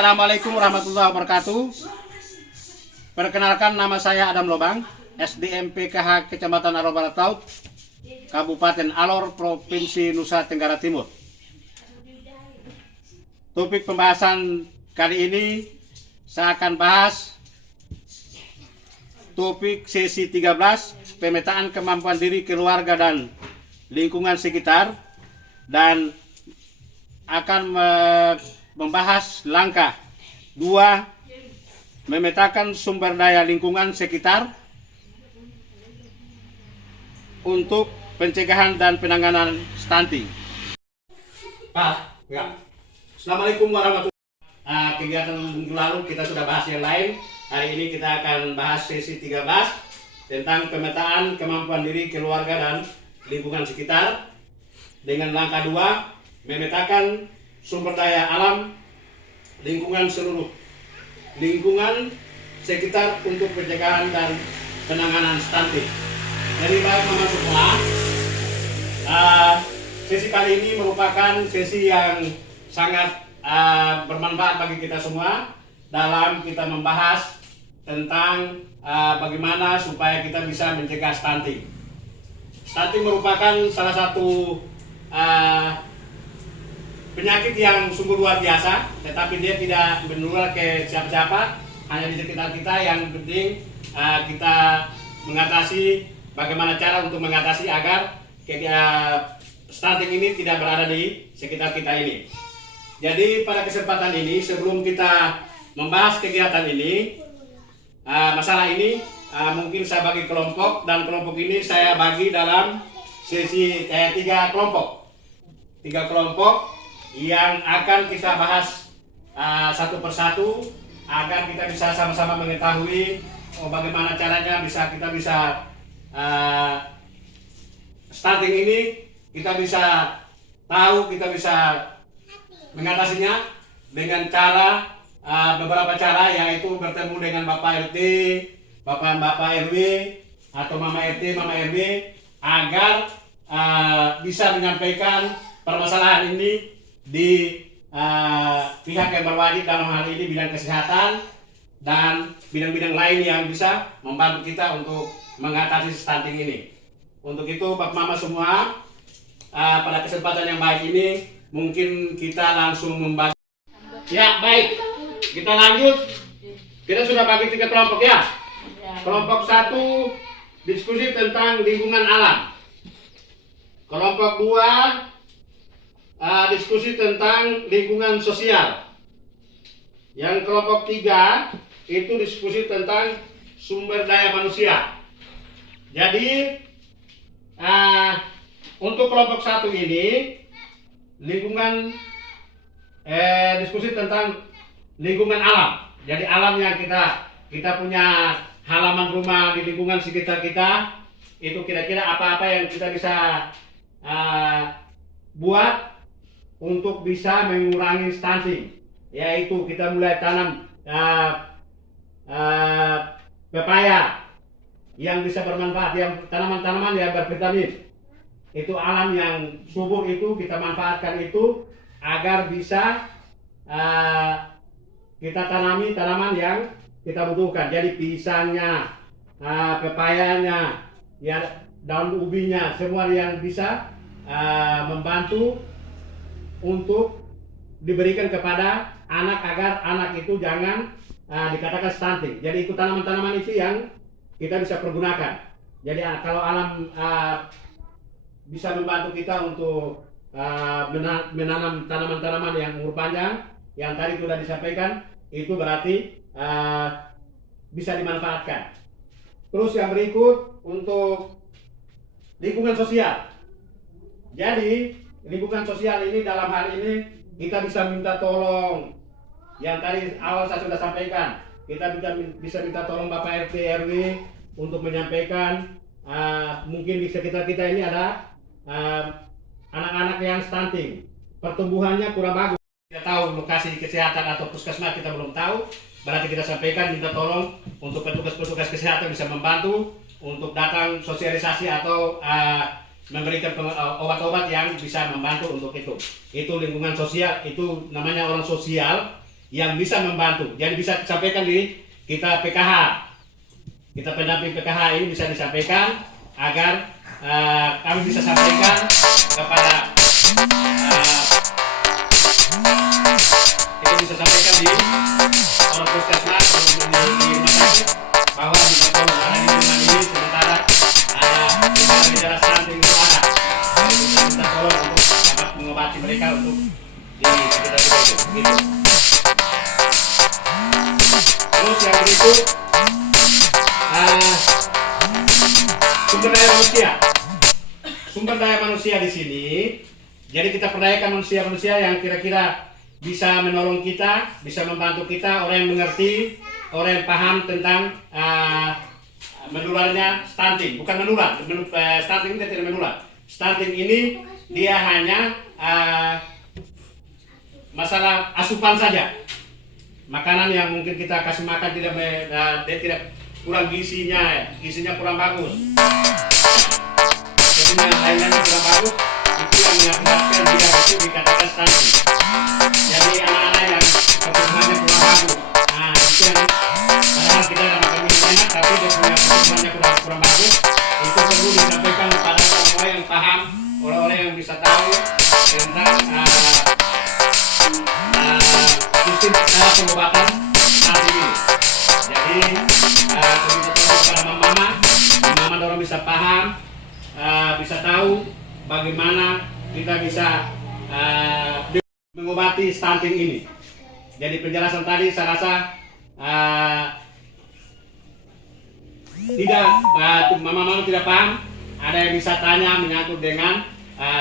Assalamualaikum warahmatullahi wabarakatuh. Perkenalkan, nama saya Adam Lobang, SDM PKH Kecamatan Alor Barat Laut, Kabupaten Alor, Provinsi Nusa Tenggara Timur. Topik pembahasan kali ini saya akan bahas topik sesi 13, pemetaan kemampuan diri keluarga dan lingkungan sekitar, dan akan membahas langkah 2, memetakan sumber daya lingkungan sekitar untuk pencegahan dan penanganan stunting. Assalamualaikum warahmatullahi wabarakatuh. Kegiatan minggu lalu kita sudah bahas yang lain. Hari ini kita akan bahas sesi 13 tentang pemetaan kemampuan diri keluarga dan lingkungan sekitar, dengan langkah 2, memetakan sumber daya alam lingkungan sekitar untuk pencegahan dan penanganan stunting. Jadi baik mama semua, sesi kali ini merupakan sesi yang sangat bermanfaat bagi kita semua dalam kita membahas tentang bagaimana supaya kita bisa mencegah stunting. Stunting merupakan salah satu penyakit yang sungguh luar biasa, tetapi dia tidak menular ke siapa-siapa, hanya di sekitar kita. Yang penting kita mengatasi, bagaimana cara untuk mengatasi agar stunting ini tidak berada di sekitar kita ini. Jadi pada kesempatan ini, sebelum kita membahas kegiatan ini, masalah ini, mungkin saya bagi kelompok, dan kelompok ini saya bagi dalam sesi 3 kelompok. 3 kelompok yang akan kita bahas satu persatu agar kita bisa sama-sama mengetahui bagaimana caranya kita bisa stunting ini, kita bisa tahu, kita bisa mengatasinya dengan cara beberapa cara, yaitu bertemu dengan Bapak RT, Bapak RW, atau Mama RT, Mama RW, agar bisa menyampaikan permasalahan ini di pihak yang berwajib, dalam hal ini bidang kesehatan dan bidang-bidang lain yang bisa membantu kita untuk mengatasi stunting ini. Untuk itu Bapak Mama semua, pada kesempatan yang baik ini mungkin kita langsung membagi. Ya baik, kita lanjut. Kita sudah bagi 3 kelompok ya. Kelompok 1 diskusi tentang lingkungan alam. Kelompok 2 diskusi tentang lingkungan sosial. Yang kelompok 3 itu diskusi tentang sumber daya manusia. Jadi untuk kelompok 1 ini diskusi tentang lingkungan alam. Jadi alam yang kita punya halaman rumah di lingkungan sekitar kita, itu kira-kira apa-apa yang kita bisa buat untuk bisa mengurangi stunting, yaitu kita mulai tanam pepaya yang bisa bermanfaat, yang tanaman-tanaman yang bervitamin. Itu alam yang subur, itu kita manfaatkan itu agar bisa kita tanami tanaman yang kita butuhkan. Jadi pisangnya, pepayanya, ya daun ubinya, semua yang bisa membantu untuk diberikan kepada anak agar anak itu jangan dikatakan stunting. Jadi itu tanaman-tanaman itu yang kita bisa pergunakan. Jadi kalau alam bisa membantu kita untuk menanam tanaman-tanaman yang umur panjang, yang tadi sudah disampaikan, itu berarti bisa dimanfaatkan. Terus yang berikut untuk lingkungan sosial. Jadi lingkungan sosial ini, dalam hal ini kita bisa minta tolong, yang tadi awal saya sudah sampaikan, kita bisa minta tolong Bapak RT RW untuk menyampaikan mungkin di sekitar kita ini ada anak-anak yang stunting, pertumbuhannya kurang bagus. Kita tahu lokasi kesehatan atau puskesmas kita belum tahu, berarti kita sampaikan minta tolong untuk petugas-petugas kesehatan bisa membantu untuk datang sosialisasi atau memberikan obat-obat yang bisa membantu untuk itu. Itu lingkungan sosial, itu namanya orang sosial yang bisa membantu. Jadi bisa disampaikan di kita PKH. Kita pendamping PKH ini bisa disampaikan agar kami bisa sampaikan kepada kita bisa sampaikan di orang puskesmas di rumah sakit bahwa minta tolong ada di rumah ini sementara ada gejala stunting itu ada. Jadi kita minta tolong untuk dapat mengobati mereka untuk di sekitar itu. Gitu. Terus yang berikut sumber daya manusia. Sumber daya manusia di sini, jadi kita perdayakan manusia-manusia yang kira-kira bisa menolong kita, bisa membantu kita, orang yang mengerti, orang yang paham tentang menularnya stunting. Bukan menular, stunting ini tidak menular. Stunting ini dia hanya masalah asupan saja. Makanan yang mungkin kita kasih makan dia tidak kurang gizinya kurang bagus. Gizinya lainnya kurang bagus, itu yang mengakibatkan dia itu dikatakan stunting. Jadi anak-anak yang pertumbuhannya kurang bagus, nah itu yang padahal kita makan minum enak tapi dia punya pertumbuhannya kurang bagus, itu perlu disampaikan kepada orang-orang yang paham, orang-orang yang bisa tahu tentang sistem pengobatan saat ini. Jadi kepada mama orang bisa paham, bisa tahu bagaimana kita bisa mengobati stunting ini. Jadi penjelasan tadi saya rasa tidak mama tidak paham, ada yang bisa tanya menyangkut dengan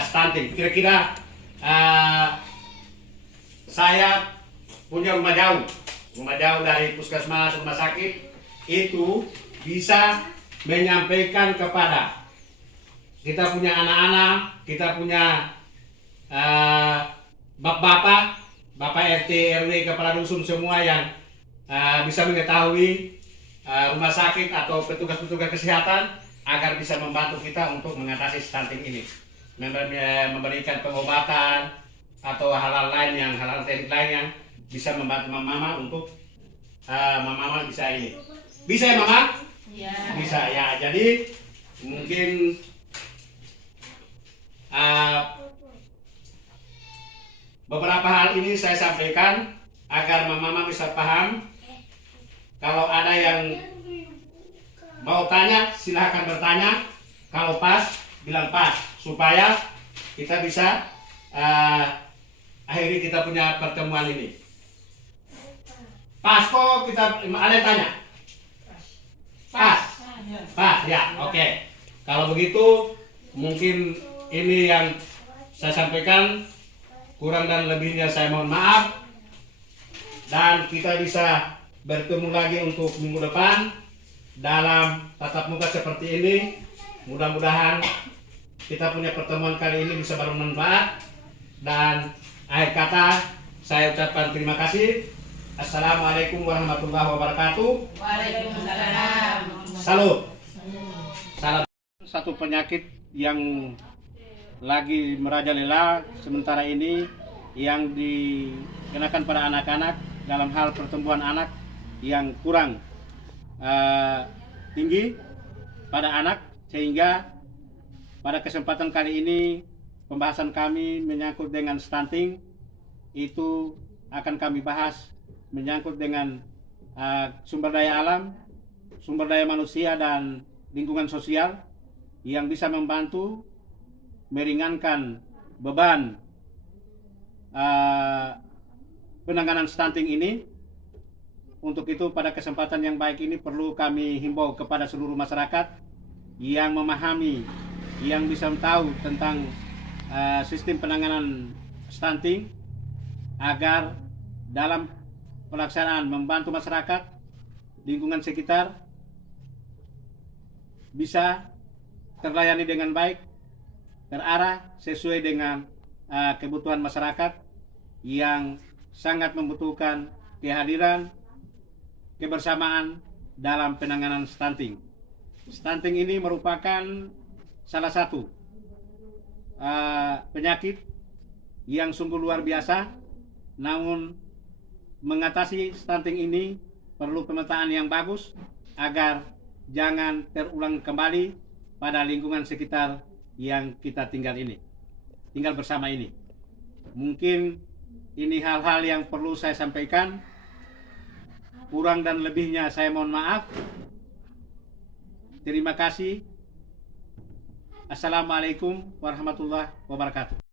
stunting. Kira-kira saya punya rumah jauh dari puskesmas, rumah sakit, itu bisa menyampaikan kepada kita punya anak-anak, kita punya bapak RT, RW, kepala dusun semua yang bisa mengetahui rumah sakit atau petugas-petugas kesehatan agar bisa membantu kita untuk mengatasi stunting ini, memberikan pengobatan atau hal-hal teknik lain yang bisa membantu mama untuk mama bisa ini. Bisa ya mama? Ya. Bisa ya. Jadi mungkin beberapa hal ini saya sampaikan agar mama bisa paham. Kalau ada yang mau tanya silahkan bertanya. Kalau pas bilang pas supaya kita bisa akhiri kita punya pertemuan ini. Pas kok kita ada yang tanya? Pas ya, oke. Kalau begitu mungkin ini yang saya sampaikan, kurang dan lebihnya saya mohon maaf, dan kita bisa bertemu lagi untuk minggu depan dalam tatap muka seperti ini. Mudah-mudahan kita punya pertemuan kali ini bisa bermanfaat, dan akhir kata saya ucapkan terima kasih. Assalamualaikum warahmatullahi wabarakatuh. Waalaikumsalam. Salut. Salam. Satu penyakit yang lagi merajalela sementara ini yang dikenakan pada anak-anak dalam hal pertumbuhan anak yang kurang tinggi pada anak, sehingga pada kesempatan kali ini pembahasan kami menyangkut dengan stunting itu akan kami bahas menyangkut dengan sumber daya alam, sumber daya manusia dan lingkungan sosial yang bisa membantu meringankan beban penanganan stunting ini. Untuk itu pada kesempatan yang baik ini perlu kami himbau kepada seluruh masyarakat yang memahami, yang bisa tahu tentang sistem penanganan stunting agar dalam pelaksanaan membantu masyarakat lingkungan sekitar bisa terlayani dengan baik, terarah sesuai dengan kebutuhan masyarakat yang sangat membutuhkan kehadiran kebersamaan dalam penanganan stunting. Stunting ini merupakan salah satu penyakit yang sungguh luar biasa, namun mengatasi stunting ini perlu pemetaan yang bagus agar jangan terulang kembali pada lingkungan sekitar yang kita tinggal bersama ini. Mungkin ini hal-hal yang perlu saya sampaikan. Kurang dan lebihnya saya mohon maaf. Terima kasih. Assalamualaikum warahmatullahi wabarakatuh.